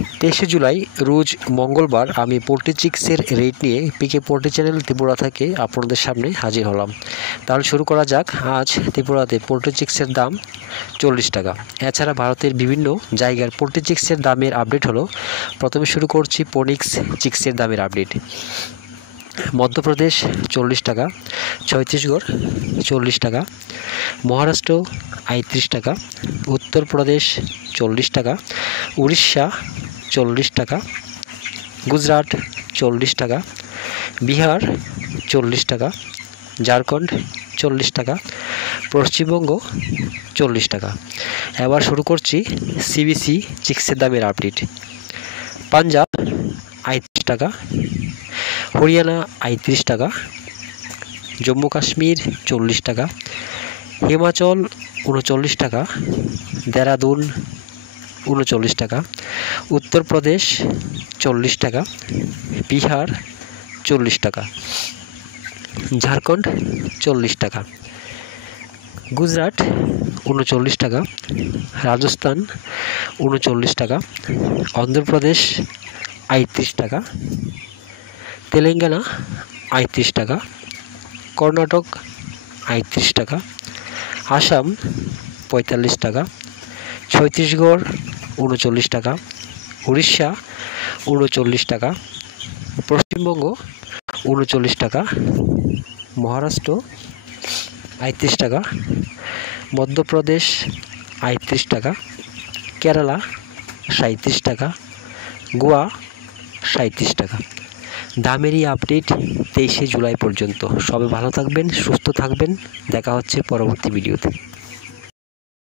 23 জুলাই রোজ মঙ্গলবার আমি poultry চিক্সের rate নিয়ে পিকে পোলট্রি চ্যানেল ত্রিপুরা থেকে আপনাদের সামনে হাজির হলাম। তাহলে শুরু করা যাক। আজ ত্রিপুরাতে পোলট্রি চিক্সের দাম 40 টাকা। এছাড়া ভারতের বিভিন্ন জায়গার পোলট্রি চিক্সের দামের আপডেট হলো। প্রথমে শুরু করছি ফোনিক্স চিক্সের দামের আপডেট। মধ্যপ্রদেশ 40 টাকা, ছত্তিশগড় 40 টাকা, মহারাষ্ট্র 38 টাকা, উত্তরপ্রদেশ 40 টাকা, উড়িষ্যা 40 টাকা, গুজরাট 40 টাকা, বিহার 40 টাকা, ঝাড়খণ্ড 40 টাকা, পশ্চিমবঙ্গ 40 টাকা। এবার শুরু করছি সিবিসি চিক্সের দামের আপডেট। পাঞ্জাব 38 টাকা, হরিয়ানা 38 টাকা, জম্মু কাশ্মীর 40 টাকা, হিমাচল 39 টাকা, দেরাদুন 39 টাকা, উত্তরপ্রদেশ 40 টাকা, বিহার 40 টাকা, ঝাড়খণ্ড 40 টাকা, গুজরাট 39 টাকা, রাজস্থান 39 টাকা, অন্ধ্রপ্রদেশ 38 টাকা, তেলেঙ্গানা 38 টাকা, কর্ণাটক 38 টাকা, আসাম 45 টাকা, ছত্তিশগড় 39 টাকা, উড়িষ্যা 39 টাকা, পশ্চিমবঙ্গ 39 টাকা, মহারাষ্ট্র 38 টাকা, মধ্যপ্রদেশ 38 টাকা, কেরালা 37 টাকা, গোয়া 37 টাকা। দামেরই আপডেট 23 জুলাই পর্যন্ত। সবাই ভালো থাকবেন, সুস্থ থাকবেন। দেখা হচ্ছে পরবর্তী ভিডিওতে।